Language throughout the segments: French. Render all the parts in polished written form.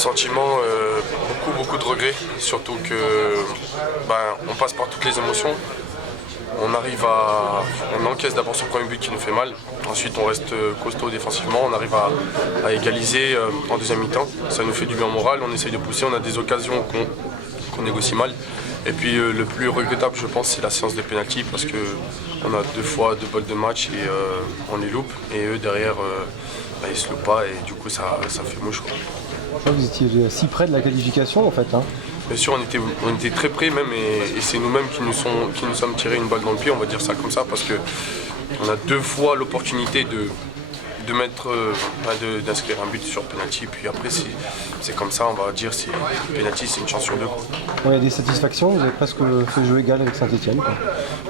Sentiment, beaucoup de regrets, surtout que on passe par toutes les émotions. On encaisse d'abord ce premier but qui nous fait mal. Ensuite, on reste costaud défensivement. On arrive à égaliser en deuxième mi-temps. Ça nous fait du bien au moral. On essaye de pousser. On a des occasions qu'on négocie mal. Et puis le plus regrettable, je pense, c'est la séance des pénaltys parce qu'on a 2 fois 2 balles de match et on les loupe. Et eux derrière, ils se loupent pas et du coup ça fait mouche, quoi. Vous étiez si près de la qualification en fait. Hein. Bien sûr, on était très près même et c'est nous-mêmes qui nous sommes tirés une balle dans le pied, on va dire ça comme ça, parce qu'on a 2 fois l'opportunité d'inscrire un but sur penalty, puis après c'est comme ça, on va dire, penalty c'est une chance sur 2. Il y a des satisfactions, vous avez presque fait jeu égal avec Saint-Etienne.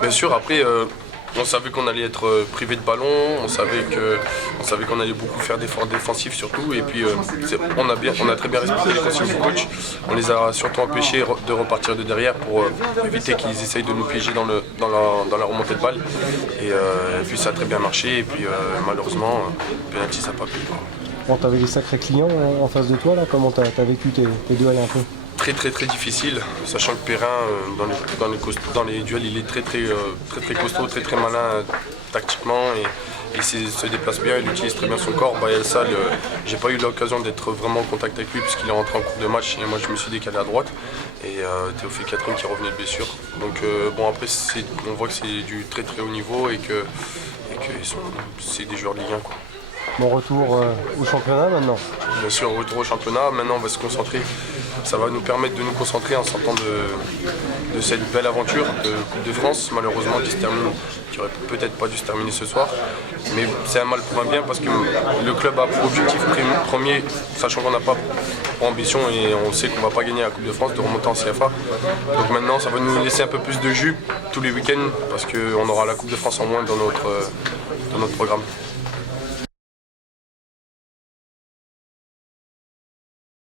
Bien sûr, après on savait qu'on allait être privé de ballon, on savait qu'on allait beaucoup faire d'efforts défensifs surtout, et puis on a très bien respecté les consignes du coach. On les a surtout empêchés de repartir de derrière pour éviter qu'ils essayent de nous piéger dans la remontée de balle. Et puis ça a très bien marché, et puis malheureusement, penalty ça n'a pas pu. Bon, tu avais des sacrés clients en face de toi, là. Comment tu as vécu tes duels un peu? Très difficile, sachant que Perrin dans les duels il est très costaud, très malin tactiquement et il se déplace bien, il utilise très bien son corps. Bayelsa, j'ai pas eu l'occasion d'être vraiment en contact avec lui puisqu'il est rentré en cours de match et moi je me suis décalé à droite et Théophile Catherine qui revenait de blessure. Donc après on voit que c'est du très haut niveau et que c'est des joueurs de Ligue 1, quoi. Bon retour au championnat maintenant. Bien sûr, retour au championnat, maintenant on va se concentrer. Ça va nous permettre de nous concentrer en sortant de cette belle aventure de Coupe de France, malheureusement qui aurait peut-être pas dû se terminer ce soir. Mais c'est un mal pour un bien parce que le club a pour objectif premier, sachant qu'on n'a pas pour ambition et on sait qu'on ne va pas gagner la Coupe de France, de remonter en CFA. Donc maintenant ça va nous laisser un peu plus de jus tous les week-ends parce qu'on aura la Coupe de France en moins dans notre programme.